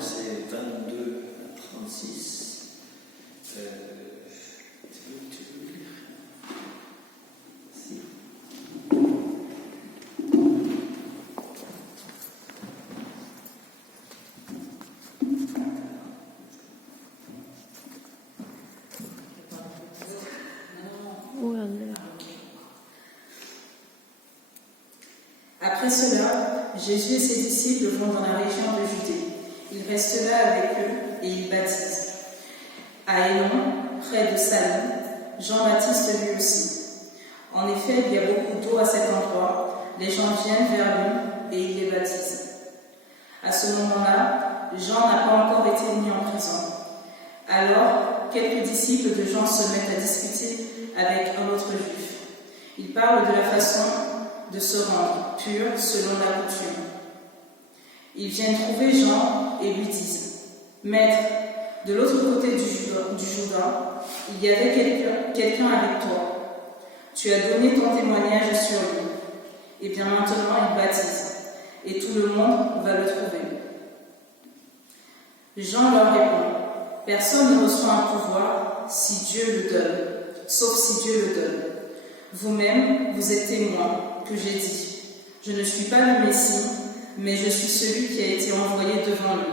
versets 22 à 36. Après cela, Jésus et ses disciples vont dans la région de Judée. Il reste là avec eux et il baptise. À Hénon, près de Salim, Jean-Baptiste lui aussi. En effet, il y a beaucoup d'eau à cet endroit. Les gens viennent vers lui et il les baptise. À ce moment-là, Jean n'a pas encore été mis en prison. Alors, quelques disciples de Jean se mettent à discuter avec un autre juif. Ils parlent de la façon de se rendre pur selon la coutume. Ils viennent trouver Jean et lui disent : « Maître, de l'autre côté du Jourdain, il y avait quelqu'un avec toi. Tu as donné ton témoignage sur lui. Et bien maintenant il baptise, et tout le monde va le trouver. » Jean leur répond : « Personne ne reçoit un pouvoir si Dieu le donne, sauf si Dieu le donne. Vous-même, vous êtes témoins que j'ai dit : je ne suis pas le Messie, mais je suis celui qui a été envoyé devant lui.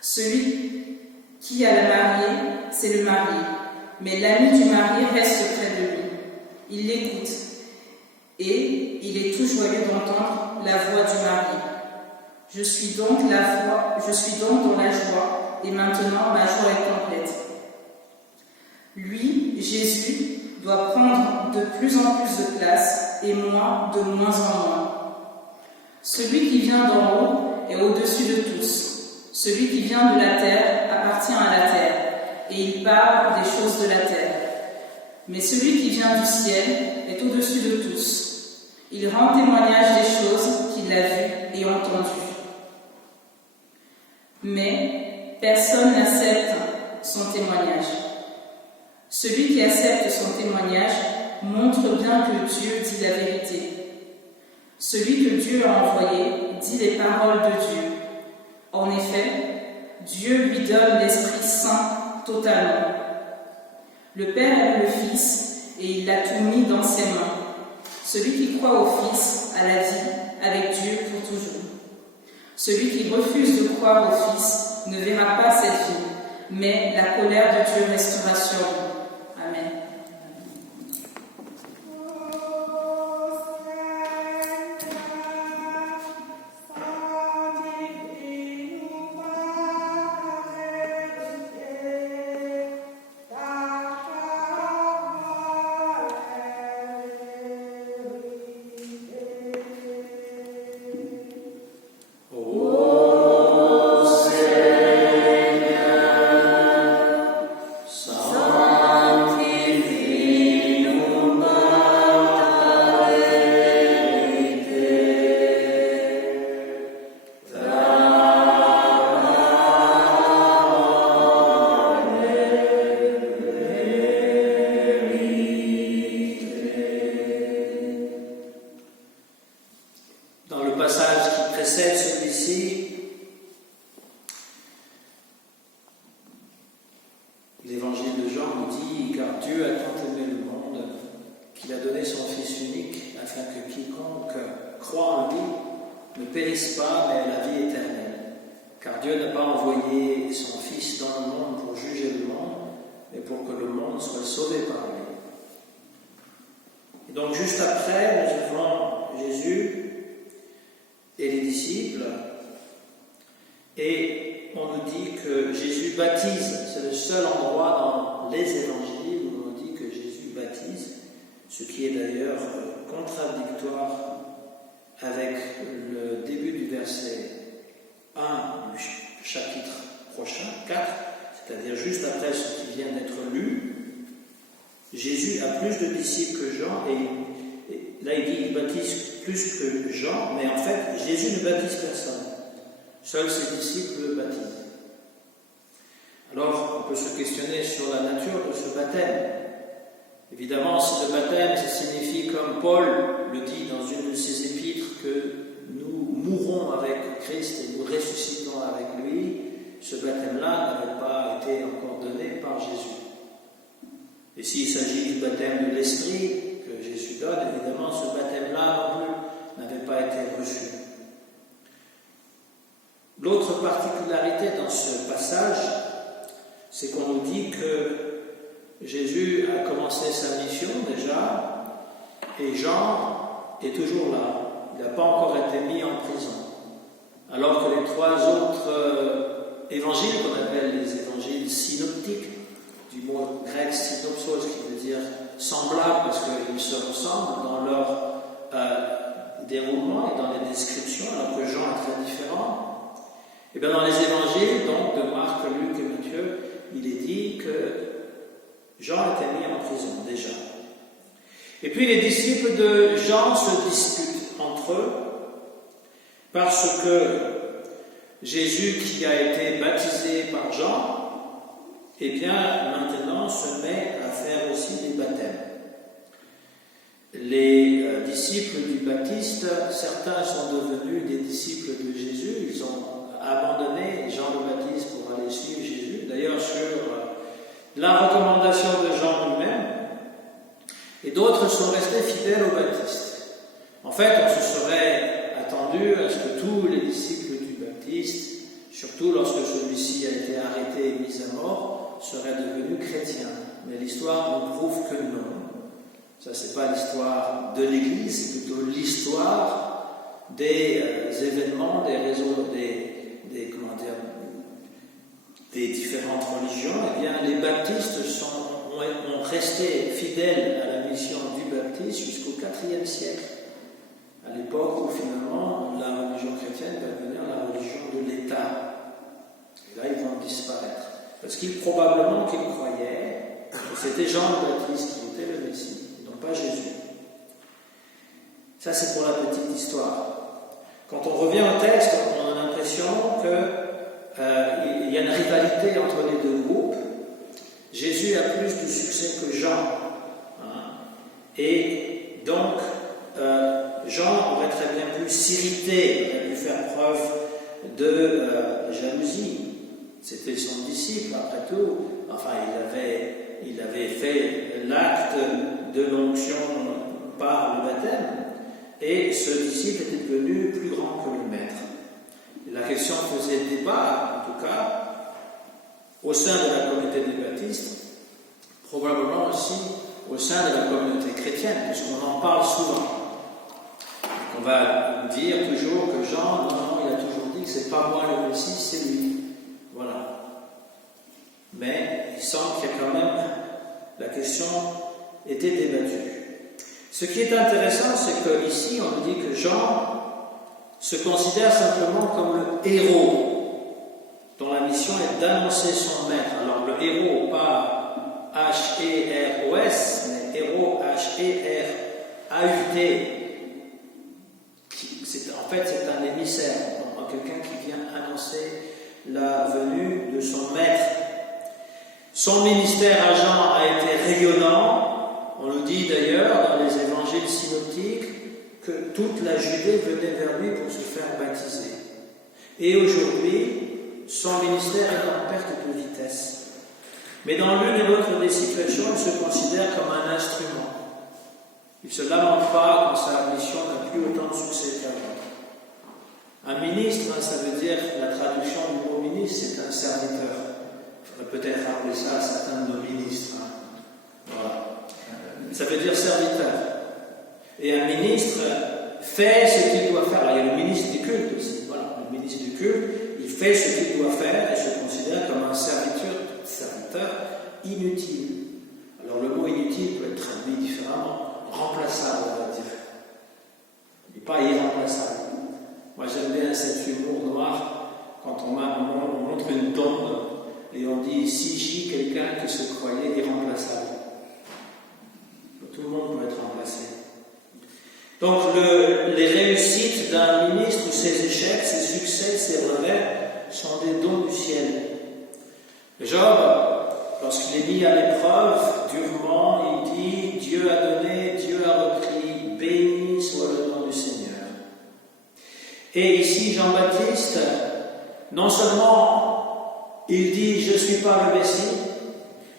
Celui qui a la mariée, c'est le marié, mais l'ami du marié reste près de lui. Il l'écoute, et il est tout joyeux d'entendre la voix du marié. Je suis donc dans la joie, et maintenant ma joie est complète. Lui, Jésus, doit prendre de plus en plus de place, et moi de moins en moins. Celui qui vient d'en haut est au-dessus de tous. Celui qui vient de la terre appartient à la terre, et il parle des choses de la terre. Mais celui qui vient du ciel est au-dessus de tous. Il rend témoignage des choses qu'il a vues et entendues. Mais personne n'accepte son témoignage. Celui qui accepte son témoignage montre bien que Dieu dit la vérité. Celui que Dieu a envoyé dit les paroles de Dieu. En effet, Dieu lui donne l'Esprit Saint totalement. Le Père aime le Fils et il l'a tout mis dans ses mains. Celui qui croit au Fils a la vie avec Dieu pour toujours. Celui qui refuse de croire au Fils ne verra pas cette vie, mais la colère de Dieu restera sur lui. Amen. L'évangile de Jean nous dit : car Dieu a tant aimé le monde qu'il a donné son Fils unique afin que quiconque croit en lui ne périsse pas mais ait la vie éternelle. Car Dieu n'a pas envoyé son Fils dans le monde pour juger le monde, mais pour que le monde soit sauvé par lui. Et donc juste après, nous avons Jésus et les disciples, et on nous dit que Jésus baptise. C'est le seul endroit dans les évangiles où on dit que Jésus baptise, ce qui est d'ailleurs contradictoire avec le début du verset 1 du chapitre prochain, 4, c'est-à-dire juste après ce qui vient d'être lu. Jésus a plus de disciples que Jean, et là il dit qu'il baptise plus que Jean, mais en fait Jésus ne baptise personne. Seuls ses disciples le baptisent. Alors, on peut se questionner sur la nature de ce baptême. Évidemment, si le baptême, ça signifie, comme Paul le dit dans une de ses épîtres, que nous mourons avec Christ et nous ressuscitons avec lui, ce baptême-là n'avait pas été encore donné par Jésus. Et s'il s'agit du baptême de l'Esprit que Jésus donne, évidemment, ce baptême-là non plus n'avait pas été reçu. L'autre particularité dans ce passage, c'est qu'on nous dit que Jésus a commencé sa mission déjà, et Jean est toujours là. Il n'a pas encore été mis en prison. Alors que les trois autres évangiles, qu'on appelle les évangiles synoptiques, du mot grec synopsos, qui veut dire semblable, parce qu'ils se ressemblent dans leur déroulement et dans les descriptions, alors que Jean est très différent. Et bien dans les évangiles, donc de Marc, Luc et Matthieu, il est dit que Jean était mis en prison déjà. Et puis les disciples de Jean se disputent entre eux parce que Jésus, qui a été baptisé par Jean, eh bien maintenant se met à faire aussi des baptêmes. Les disciples du Baptiste, certains sont devenus des disciples de Jésus, ils ont abandonné Jean le Baptiste pour aller suivre Jésus. D'ailleurs, sur la recommandation de Jean lui-même, et d'autres sont restés fidèles au Baptiste. En fait, on se serait attendu à ce que tous les disciples du Baptiste, surtout lorsque celui-ci a été arrêté et mis à mort, seraient devenus chrétiens. Mais l'histoire nous prouve que non. Ça, c'est pas l'histoire de l'Église, c'est plutôt l'histoire des événements, des réseaux, des différentes religions. Eh bien, les baptistes ont resté fidèles à la mission du baptiste jusqu'au IVe siècle, à l'époque où finalement la religion chrétienne va devenir la religion de l'État. Et là, ils vont disparaître. Parce qu'ils probablement qu'ils croyaient que c'était Jean le Baptiste qui était le Messie, et non pas Jésus. Ça, c'est pour la petite histoire. Quand on revient au texte, on a l'impression qu'il y a une rivalité entre les deux groupes. Jésus a plus de succès que Jean. Et donc, Jean aurait très bien pu s'irriter, il aurait pu faire preuve de jalousie. C'était son disciple, après tout. Enfin, il avait fait l'acte de l'onction par le baptême, et ce disciple était devenu plus grand que le maître. Et la question faisait débat, en tout cas, au sein de la communauté des baptistes, probablement aussi au sein de la communauté chrétienne, puisqu'on en parle souvent. On va dire toujours que Jean, non, il a toujours dit que c'est pas moi le Messie, c'est lui. Voilà. Mais il semble qu'il y a quand même, la question était débattue. Ce qui est intéressant, c'est qu'ici, on nous dit que Jean se considère simplement comme le héros, dont la mission est d'annoncer son maître. Alors le héros, pas H-E-R-O-S, mais héros H-E-R-A-U-T. En fait, c'est un émissaire, quelqu'un qui vient annoncer la venue de son maître. Son ministère à Jean a été rayonnant. On le dit d'ailleurs dans les évangiles synoptiques que toute la Judée venait vers lui pour se faire baptiser. Et aujourd'hui, son ministère est en perte de vitesse. Mais dans l'une et l'autre des situations, il se considère comme un instrument. Il ne se lamente pas quand sa mission n'a plus autant de succès qu'avant. Un ministre, ça veut dire, la traduction du mot ministre, c'est un serviteur. Il faudrait peut-être appeler ça à certains de nos ministres. Voilà. Ça veut dire serviteur. Et un ministre fait ce qu'il doit faire. Alors, il y a le ministre du culte aussi. Voilà. Le ministre du culte, il fait ce qu'il doit faire et se considère comme un serviteur inutile. Alors, le mot inutile peut être traduit différemment. Remplaçable, on va dire. Il n'est pas irremplaçable. Moi, j'aime bien cet humour noir quand on montre une tombe et on dit si j'ai quelqu'un qui se croyait irremplaçable. Tout le monde peut être remplacé. Donc, les réussites d'un ministre ou ses échecs, ses succès, ses revers sont des dons du ciel. Job, lorsqu'il est mis à l'épreuve, durement, il dit Dieu a donné, Dieu a repris, béni soit le nom du Seigneur. Et ici, Jean-Baptiste, non seulement il dit « je ne suis pas le Messie »,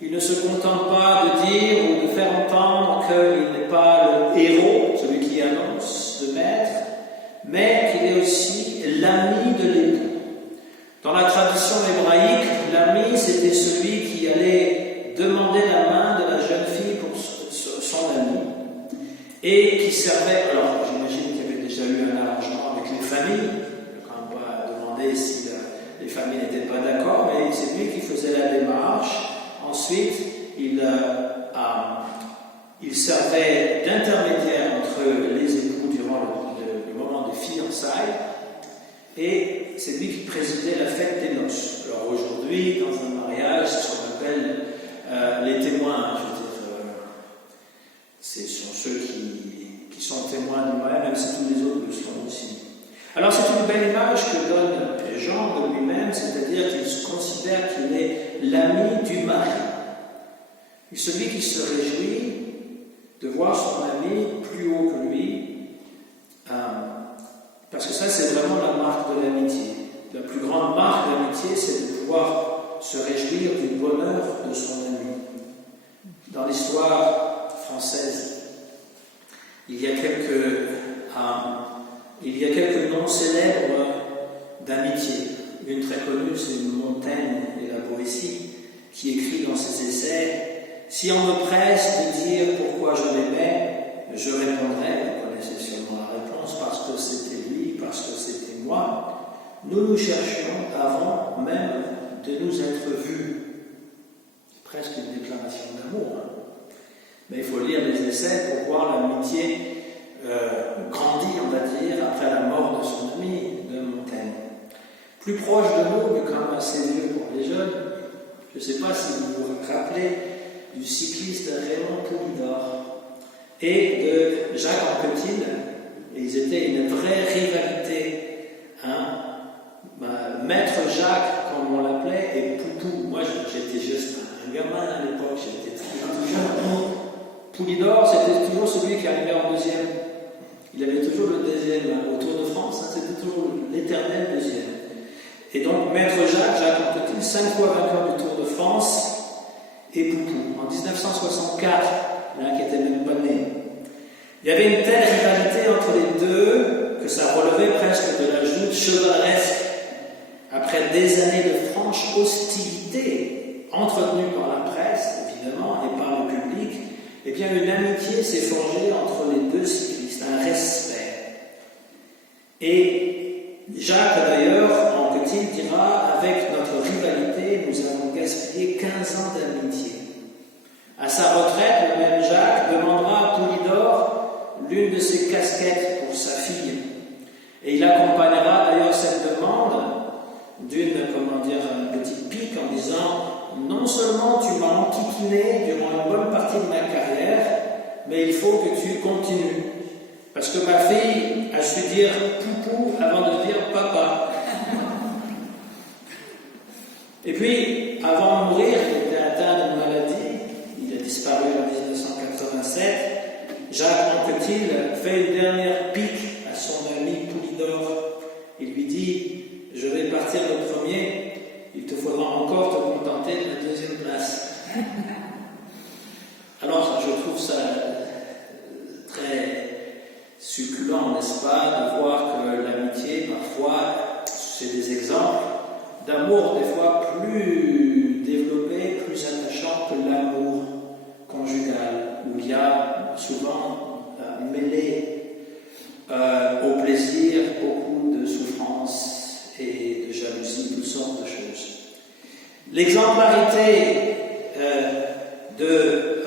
il ne se contente pas de dire ou de faire entendre qu'il n'est pas le héros, celui qui annonce le maître, mais qu'il est aussi l'ami de l'époux. Dans la tradition hébraïque, l'ami, c'était celui qui allait demander la main de la jeune fille pour son ami et qui servait. Alors, j'imagine qu'il y avait déjà eu un arrangement avec les familles. Je ne vais quand même pas demander si les familles n'étaient pas d'accord, mais c'est lui qui faisait la démarche. Ensuite, il servait d'intermédiaire entre les époux durant le moment de fiançailles, et c'est lui qui présidait la fête des noces. Alors aujourd'hui, dans un mariage, c'est ce qu'on appelle les témoins. Je veux dire, ce sont ceux qui sont témoins du mariage, même si tous les autres le sont aussi. Alors c'est une belle image que donne Jean de lui-même, c'est-à-dire qu'il se considère qu'il est l'ami du mari. Et celui qui se réjouit de voir son ami plus haut que lui, parce que ça c'est vraiment la marque de l'amitié. La plus grande marque d'amitié, c'est de pouvoir se réjouir du bonheur de son ami. Dans l'histoire française, il y a quelques noms célèbres d'amitié. Une très connue, c'est Montaigne et la Boétie, qui écrit dans ses essais « Si on me presse de dire pourquoi je l'aimais, je répondrai, vous connaissez sûrement la réponse, parce que c'était lui, parce que c'était moi. Nous nous cherchions avant même de nous être vus. » C'est presque une déclaration d'amour. Hein. Mais il faut lire les essais pour voir l'amitié grandir, on va dire, après la mort de son ami, de Montaigne. Plus proche de nous, mais quand même assez vieux pour les jeunes, je ne sais pas si vous vous rappelez du cycliste Raymond Poulidor et de Jacques Anquetil. Ils étaient une vraie rivalité. Hein. Maître Jacques, comme on l'appelait, et Poupou. Moi, j'étais juste un gamin à l'époque, j'étais tout jeune. Poulidor, c'était toujours celui qui arrivait en deuxième. Il avait toujours le deuxième au Tour de France, hein, c'était toujours l'éternel deuxième. Et donc, Maître Jacques Anquetil, 5 fois vainqueur du Tour de France, et Poupou. En 1964, qui était même pas né. Il y avait une telle rivalité entre les deux que ça relevait presque de la joute chevaleresque. Après des années de franche hostilité, entretenue par la presse, évidemment, et par le public, eh bien, une amitié s'est forgée entre les deux cyclistes, un respect. Et Jacques, d'ailleurs, Anquetil dira, avec notre rivalité, nous avons gaspillé 15 ans d'amitié. À sa retraite, le même Jacques demandera à Poulidor l'une de ses casquettes pour sa fille. Et il accompagnera d'ailleurs cette demande d'une, une petite pique en disant « Non seulement tu m'as enquiquiné durant une bonne partie de ma carrière, mais il faut que tu continues. Parce que ma fille a su dire poupou avant de dire papa. » Et puis, avant de mourir, il était atteint d'une maladie, il a disparu en 1987, Jacques Anquetil fait une dernière pique à son ami Poulidor. Il lui dit « Je vais partir le premier, il te faudra encore te contenter de la deuxième place. » Alors, je trouve ça très succulent, n'est-ce pas, de voir que l'amitié, parfois, c'est des exemples d'amour, des fois, plus développé, plus attachant que l'amour conjugal, où il y a souvent mêlé au plaisir beaucoup de souffrance et de jalousie, toutes sortes de choses. L'exemplarité de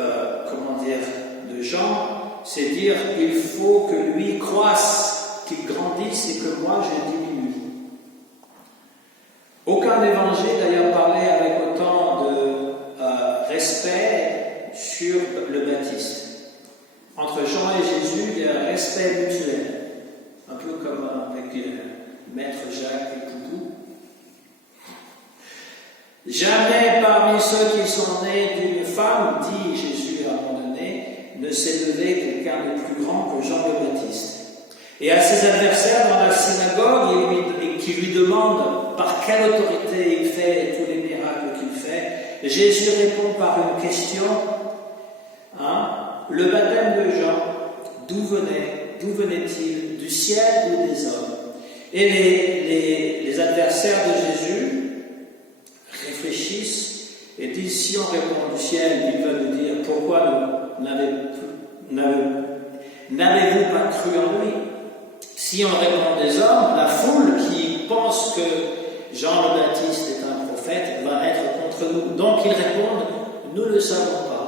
Jean, c'est dire il faut que lui croisse, qu'il grandisse et que moi je diminue. Aucun évangile d'ailleurs parlait avec autant de respect sur le baptême. Entre Jean et Jésus, il y a un respect mutuel, un peu comme avec Maître Jacques et Poupou. Jamais parmi ceux qui sont nés d'une femme, dit Jésus à un moment donné, ne s'est levé quelqu'un de plus grand que Jean le Baptiste. Et à ses adversaires dans la synagogue, et qui lui demandent par quelle autorité il fait tous les miracles qu'il fait, Jésus répond par une question. Le baptême de Jean, d'où venait-il? Du ciel ou des hommes? Et les adversaires de Jésus réfléchissent et disent, si on répond du ciel, il va nous dire, pourquoi n'avez-vous pas cru en lui? Si on répond des hommes, la foule qui pense que Jean le Baptiste est un prophète va être contre nous. Donc ils répondent, nous ne le savons pas.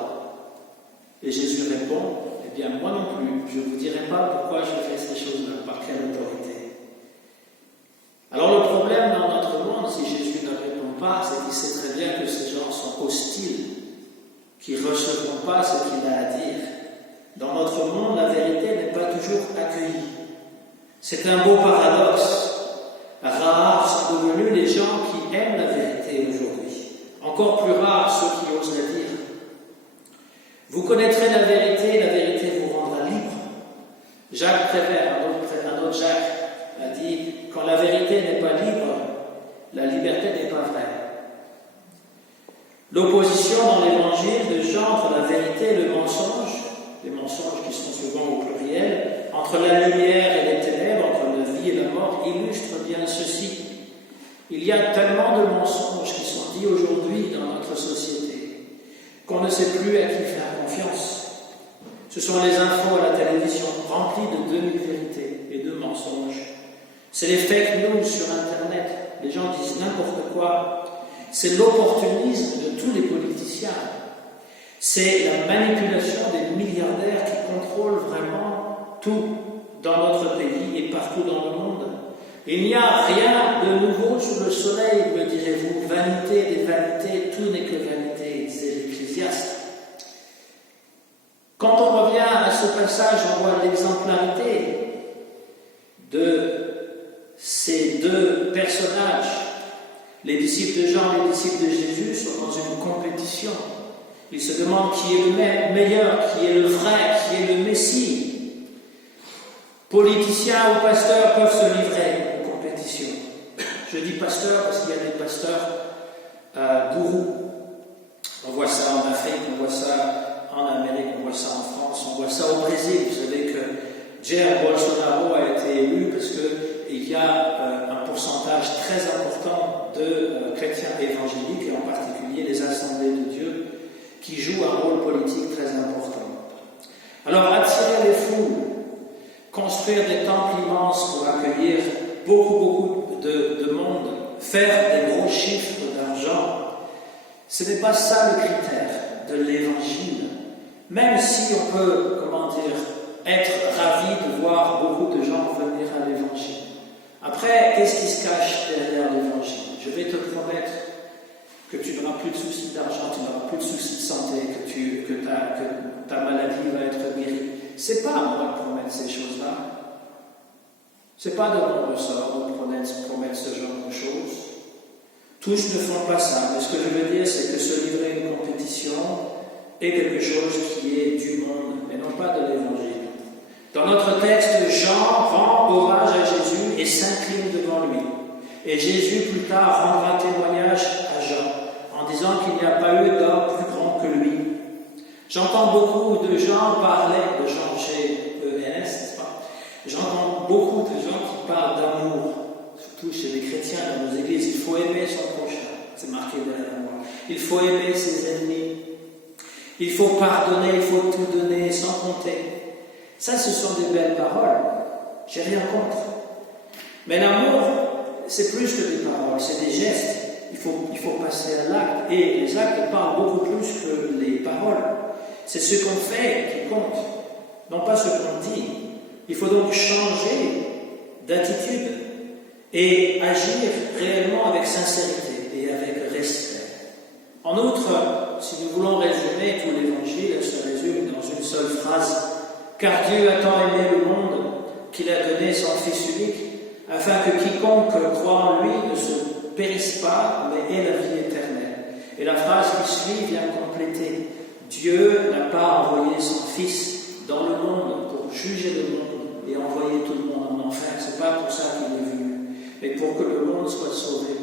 Et Jésus répond, eh bien moi non plus, je ne vous dirai pas pourquoi je fais ces choses-là, par quelle autorité. Alors le problème dans notre monde, si Jésus ne répond pas, c'est qu'il sait très bien que ces gens sont hostiles, qu'ils ne recevront pas ce qu'il a à dire. Dans notre monde, la vérité n'est pas toujours accueillie. C'est un beau paradoxe. Rares sont devenus les gens qui aiment la vérité aujourd'hui. Encore plus rares ceux qui osent la dire. Vous connaîtrez la vérité vous rendra libre. Jacques Prévert, un autre Jacques, a dit, quand la vérité n'est pas libre, la liberté n'est pas vraie. L'opposition dans l'évangile de Jean entre la vérité et le mensonge, les mensonges qui sont souvent au pluriel, entre la lumière et les ténèbres, entre la vie et la mort, illustre bien ceci. Il y a tellement de mensonges qui sont dits aujourd'hui dans notre société qu'on ne sait plus à qui faire confiance. Ce sont les infos à la télévision remplies de demi-vérités et de mensonges. C'est les fake news sur Internet. Les gens disent n'importe quoi. C'est l'opportunisme de tous les politiciens. C'est la manipulation des milliardaires qui contrôlent vraiment tout dans notre pays et partout dans le monde. Il n'y a rien de nouveau sous le soleil, me direz-vous. Vanité des vanités, tout n'est que vanité, disait l'Ecclésiaste. Quand on revient à ce passage, on voit l'exemplarité de ces deux personnages. Les disciples de Jean et les disciples de Jésus sont dans une compétition. Ils se demandent qui est le meilleur, qui est le vrai, qui est le Messie. Politiciens ou pasteurs peuvent se livrer aux compétitions. Je dis pasteurs parce qu'il y a des pasteurs gourous. On voit ça en Afrique, on voit ça en Amérique, on voit ça en France, on voit ça au Brésil. Vous savez que Jair Bolsonaro a été élu parce qu'il y a un pourcentage très important de chrétiens évangéliques, et en particulier les assemblées de Dieu, qui jouent un rôle politique très important. Alors, attirer les foules, construire des temples immenses pour accueillir beaucoup de monde, faire des gros chiffres d'argent, ce n'est pas ça le critère de l'évangile. Même si on peut, être ravi de voir beaucoup de gens venir à l'évangile. Après, qu'est-ce qui se cache derrière l'évangile? Je vais te promettre que tu n'auras plus de soucis d'argent, tu n'auras plus de soucis de santé, que ta maladie va être guérie. C'est pas à moi de promettre ces choses-là. C'est pas de mon ressort de promettre ce genre de choses. Tous ne font pas ça, mais ce que je veux dire, c'est que se livrer à une compétition est quelque chose qui est du monde, mais non pas de l'évangile. Dans notre texte, Jean rend hommage à Jésus et s'incline devant lui. Et Jésus, plus tard, rendra témoignage à Jean, en disant qu'il n'y a pas eu d'homme plus grand que lui. J'entends beaucoup de gens parler, de Jean G-E-N-S, n'est-ce pas? J'entends beaucoup de gens qui parlent d'amour, surtout chez les chrétiens dans nos églises. Il faut aimer son prochain, c'est marqué derrière moi. Il faut aimer ses ennemis. Il faut pardonner, il faut tout donner sans compter. Ça, ce sont des belles paroles. J'ai rien contre. Mais l'amour, c'est plus que des paroles, c'est des gestes. Il faut passer à l'acte. Et les actes parlent beaucoup plus que les paroles. C'est ce qu'on fait qui compte, non pas ce qu'on dit. Il faut donc changer d'attitude et agir réellement avec sincérité et avec respect. En outre, si nous voulons résumer tout l'Évangile, elle se résume dans une seule phrase. Car Dieu a tant aimé le monde qu'il a donné son Fils unique, afin que quiconque croit en lui ne se périsse pas, mais ait la vie éternelle. Et la phrase qui suit vient compléter. Dieu n'a pas envoyé son Fils dans le monde pour juger le monde, et envoyer tout le monde en enfer. C'est pas pour ça qu'il est venu, mais pour que le monde soit sauvé